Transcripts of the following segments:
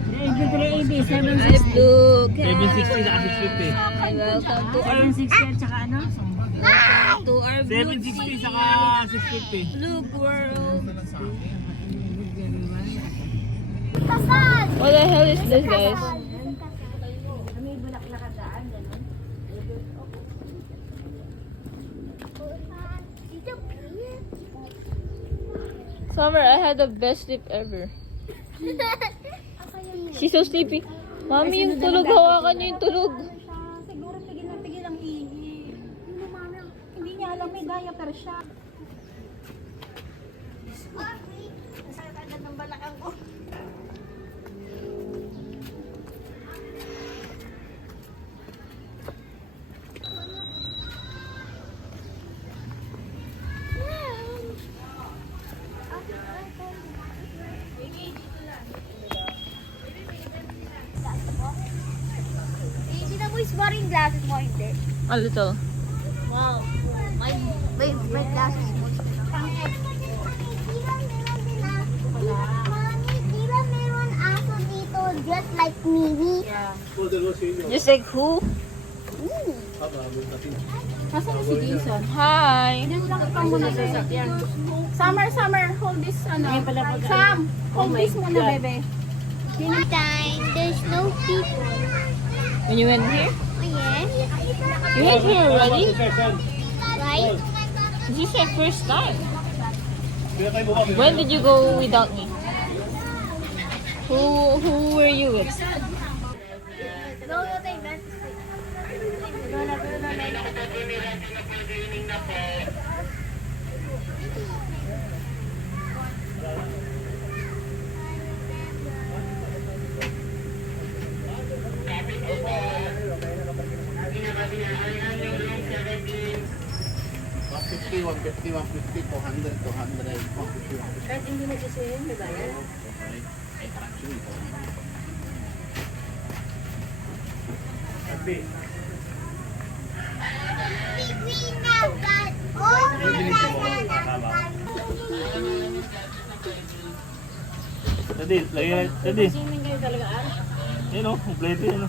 Thank you, 380, Hi, 760. Blue. 760 saka 650. Welcome to our 760 at saka ano? to our Blue 760 saka 650. Blue world. Kasal! What the hell is this, guys? May bulaklak at daan, gano'n. Summer, I had the best sleep ever. She's so sleepy. Mami, yung tulog, hawakan niyo yung tulog. Siguro pigil na pigil ang ihi. Hindi, mami, hindi niya alam may diaper siya. Nasakit agad ng balakang ko. Hindi na mo wearing glasses mo, hindi. A little. Wow. My glasses mo. Mami, di ba meron aso dito just like Mimi? Just like who? Nasaan na si Jason? Hi. Diyan lang ikaw muna sa sakyan. Summer, hold this, ano. Ngayon pala pag Sam, hold this muna, bebe. Time, there's no people. When you went here? Oh, yes. You went here already? Right? This is your first time. When did you go without me? Who were you with? No, no, take that. Kahit hindi nagsisihin, may bayad. Tadi, lagi tadi. Swimming kayo talaga, Yan o, kompleto yan o.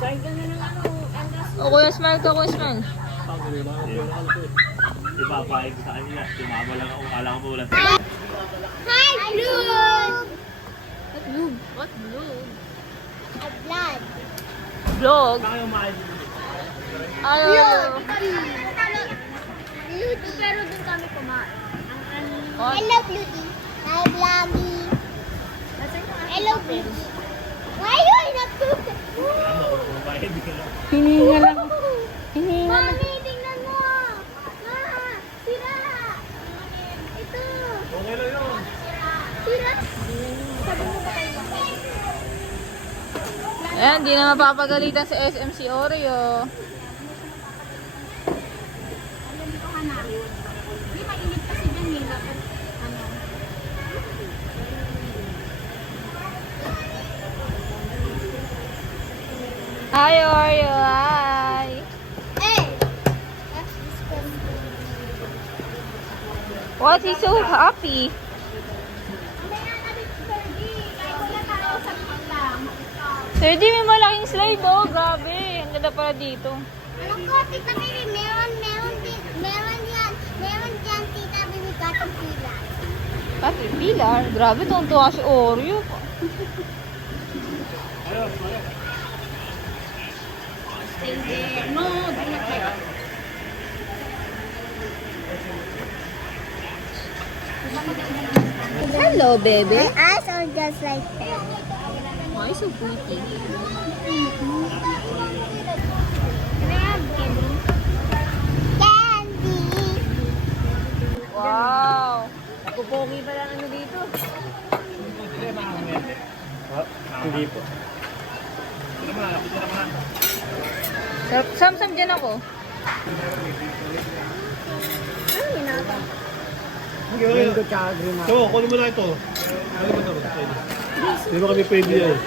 Kahit ka na ng ano, andas. Oh, kuya, smile ka, kuya, smile. Di ba, paig sa kanila. Tumama lang ako, kala ko wala. Hi, Blue! What blue? What blue? A blood. Vlog? Kaya umaayos. Ano? Beauty, pero dun kami kumain. What? Hello, Beauty. Hi, Vloggy. Hello, Beauty. Why you not cooking? Hininga lang. Hininga lang. Mami, tingnan mo. Ma, sira. Ito. Okay lang yun. Sira. Sabi mo ba kayo? Ayan, di na mapapagalitan sa SMC Oreo. Alam ko ka na. Hindi, mainit kasi dyan eh. Dapat, ano. Hi, Oreo. Hi. Eh! What? He's so happy. Mamaya na din, Sir G. Kahit wala tayo sa lang. Sir, di may malaking slide, oh. Grabe. Ang ganda pala dito. Ano ko, Tita Bibi, meron yan. Meron dyan, Tita Bibi, Caterpillar. Caterpillar? Grabe, tuwa si Oreo. No, do not take. Hello, baby. My eyes are just like that. Why so pretty? Can I have candy? Candy! Wow. Kupogi pa lang ano dito. Hindi po. Sam-sam dyan ako. Ano minata? Mango tsaka green apple. So, kunin mo na ito. Ano ba ito? Hindi ba kami pwede yan?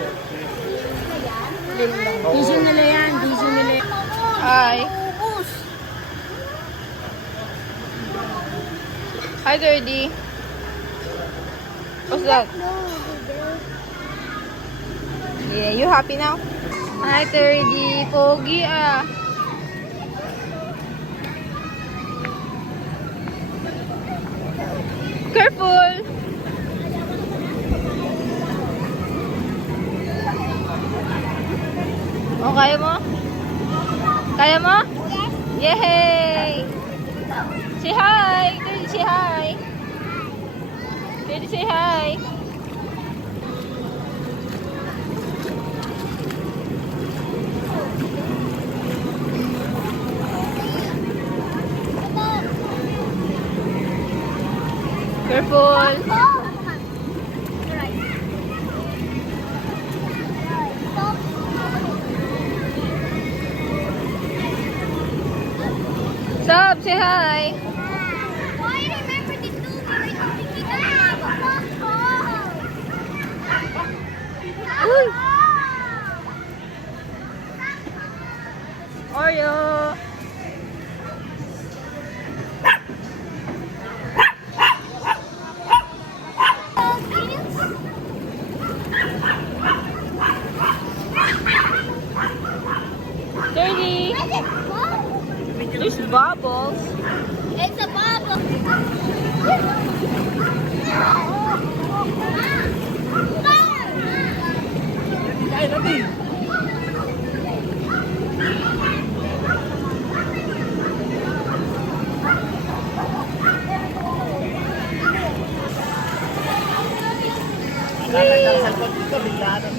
Tissue nila yan, tissue nila yan. Hi. Hi, Dirty. What's that? No, Yeah, you happy now? Hi, 30. Pogi ah. Careful! Oh, kaya mo? Kaya mo? Yes. Yay! Say hi! Daddy, say hi! Daddy, say hi! Careful! Sup, say hi! Why remember the two like we don't have a phone? Uy! Oreo! Dirty! There's bubbles. It's a bubble. Ay, natin. Nagkakasalpag dito, bigla na.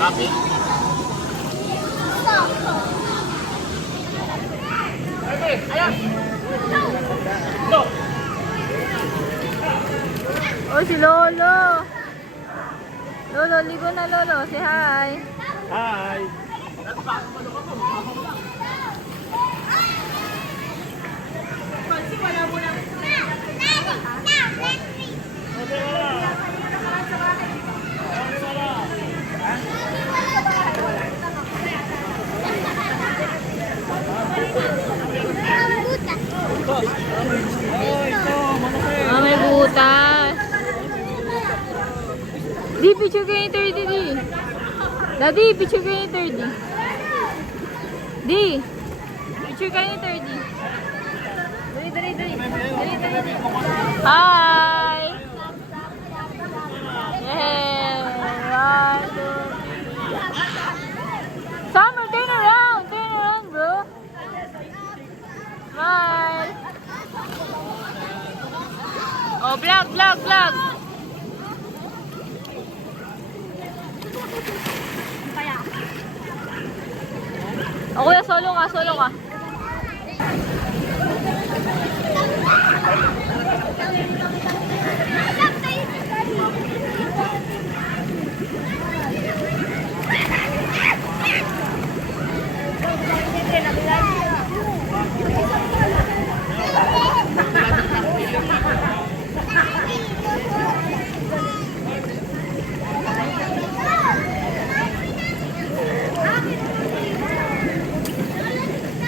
Happy? Okay, ayan. Go. Oh, si Lolo! Lolo, ligo na Lolo. Say hi! Hi. Ah, may butas. Di, picture kayo yung 30, di. Daddy, picture kayo yung 30. Di, picture kayo yung 30. Dali, dali, dali. Dali, dali. Hi! Yeah! 1, 2, 3. Summer, turn around! Turn around, bro! Smile! Oh, vlog, vlog, vlog! O kuya, solo ka, solo ka.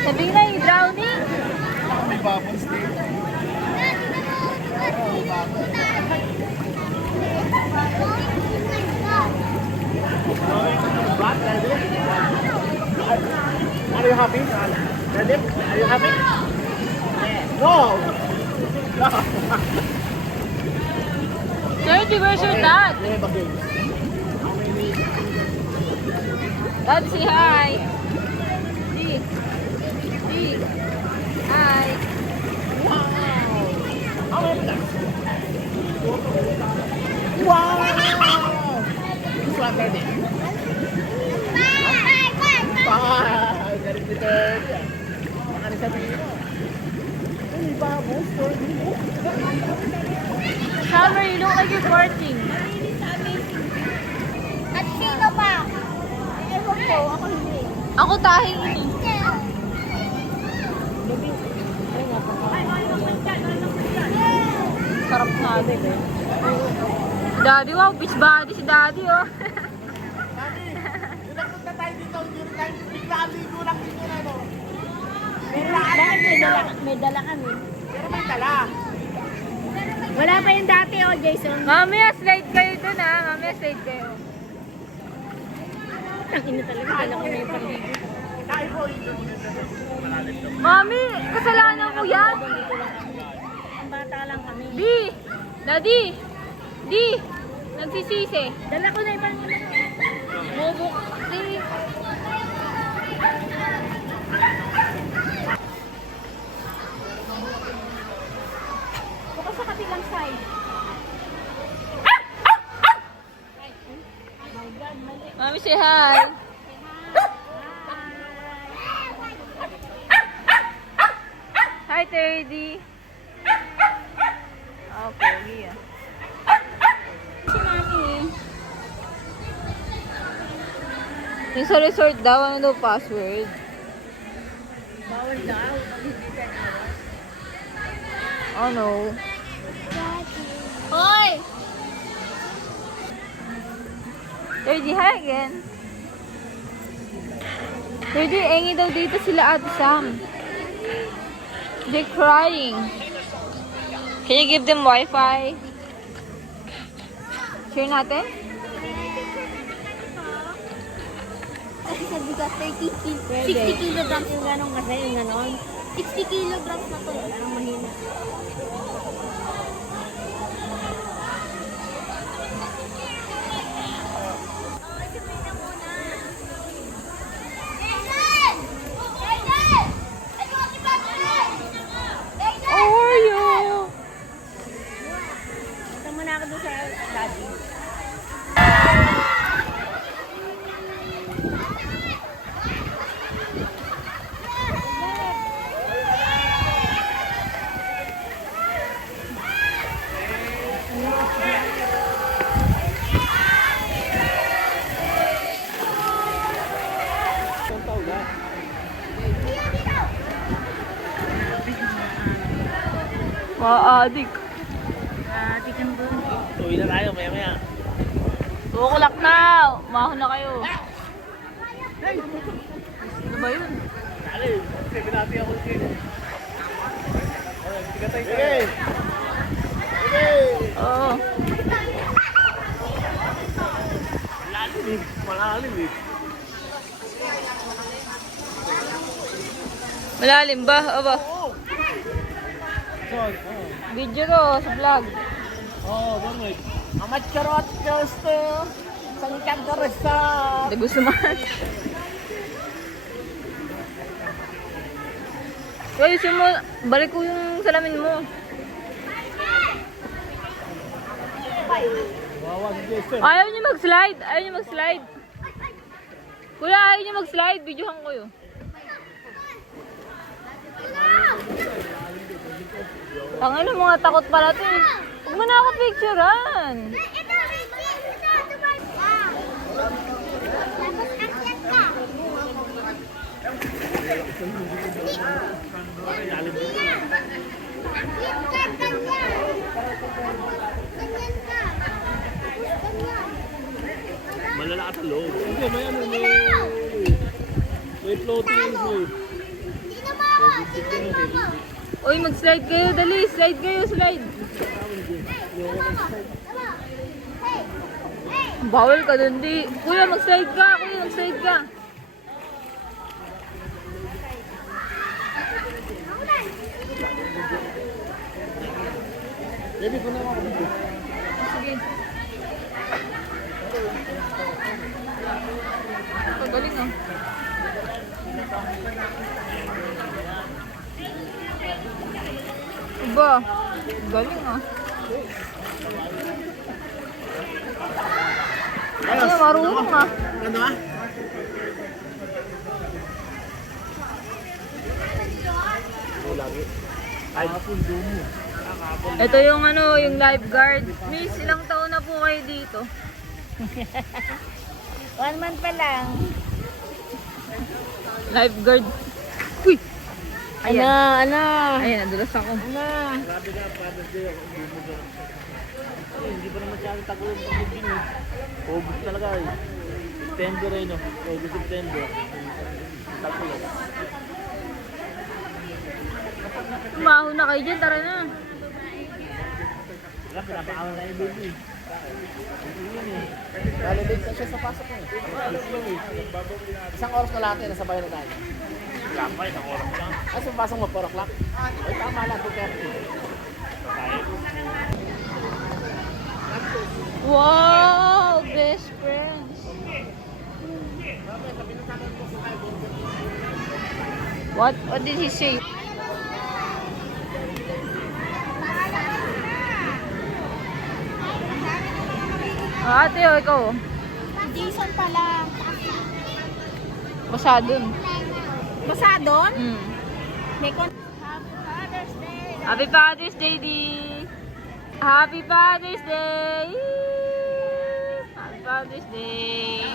Sabi na yung brownie. May bubbles dito. What, Daddy? Are you happy? Daddy, are you happy? No! No! 30, where's your dad? You have a game. Dad, say hi. Di. Di. Hi. Wow! This one, Daddy. Bye! Galing ni Daddy. Baka rin sabihin mo. Ay, bubbles for me. Summer, you look like you're farting. At sino pa? Ewan ko, ako hindi. Ako tahing ini. Sarap nga din eh. Daddy, wow, beach body si Daddy oh. Mami, nilagpunta tayo dito. Bigla ligo lang dito na, no? Bakit may dala kami? Pero may dala. Wala pa yung dati, oh, Jason. Mamaya slide kayo dun ha. Mamaya slide kayo. Ang ina talaga, kala ko na yung paligo. Mami, kasalanan ko yan. Ang bata lang kami. Di! Daddy! Di! Nagsisisi. Dala ko na yung paligo. Bobo. Di! Bukas sa kabilang side. Mami, say hi. Hi, Terdy. Okay, yeah. Si Mami. Yung sa resort daw, ano daw password? Bawal daw. Pag hindi ka na. Oh no. Hoy! Terdy, hi again. Terdy, engi daw dito sila at Sam. They're crying. Can you give them Wi-Fi? Share natin? Kasi sabi ka, 60 Pwede. kilograms. Yung ganong kasi, yung ganon. 60 kilograms na to. Parang mahina. How are you? Ito muna ako doon sa daddy. Maadik. Di ka doon. Uwi na tayo, maya-maya. Tukulak na! Umahon na kayo. Ano ba yun? Dali, sige natin ako dito. Sige tayo. Sige! Sige! Oo. Malalim eh. Malalim eh. Malalim ba? Aba. Son, Video ko sa vlog. bakit? Amat karot gusto. Sangkang karasa. Hindi gusto man. Uy, mo, balik ko yung salamin mo. Wawa si Jason. Ayaw niyo mag-slide. Ayaw niyo mag-slide. Kuya, ayaw niyo mag-slide. Videohan ko yun. Tangin na mga takot pala to eh. Huwag mo na ako picturean. Ito, tapos akyat ka. Hindi na. Akyat ka, ganyan. Ganyan ka. Tapos ganyan. Malala ka sa loob. Hindi, may ano, may floating food. Hindi na mawa. Tingnan mo. Uy, mag-slide kayo. Dali, slide kayo, slide. Bawal ka dun, di. Kuya, mag-slide ka. Kuya, mag-slide ka. Baby, ko na ako dito. Sige. Pagaling ah. Iba. Galing ah. Ay, marunong ah. Ganda ba? Lagi. Ay, pundo mo. Ito yung ano, yung lifeguard. Miss, ilang taon na po kayo dito? 1 month pa lang. Lifeguard. Uy! Ayan. Ano? Ayan, nadulas ako. Ano? Grabe ka, Father's Day ako. Ay, hindi pa naman siya ang tagulang pag-ibig eh. August talaga eh. September eh, no? August, September. Tagulang. Umahon na kayo dyan, tara na. Wala, pinapakawan na yung baby. Validate na siya sa pasok niya. Isang oras na lahat nasa bayan na tayo. Wala pa, isang oras lang. Kasi yung pasok mo, 4 o'clock. Ay, tama lang, 2:30. Wow! Best friends. What did he say? Ate, ikaw. Jason pala. Basa dun. Basa doon? Mm. May Happy Father's Day. Happy Father's Day, Di! Happy Father's Day! Happy Father's Day!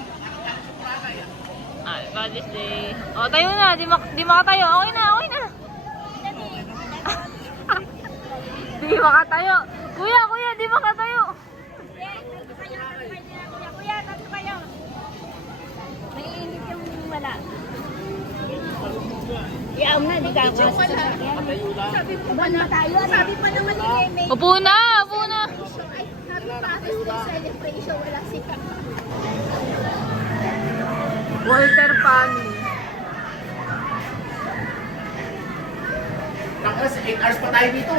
Happy Father's Day! O, tayo na! Di makatayo! Okay na! Okay na! Di makatayo! Kuya! Kuya! Di makatayo! Kuya, tatlo kayo. Naiinit yung wala. Iyaw na, di ka ako sa sasakyan. Sabi pa na tayo. Sabi pa naman ni Keme. Upo na! Upo na! Ay, Happy Father's Day celebration. Wala si Kaka. Walter family. Kasi 8 hours pa tayo dito.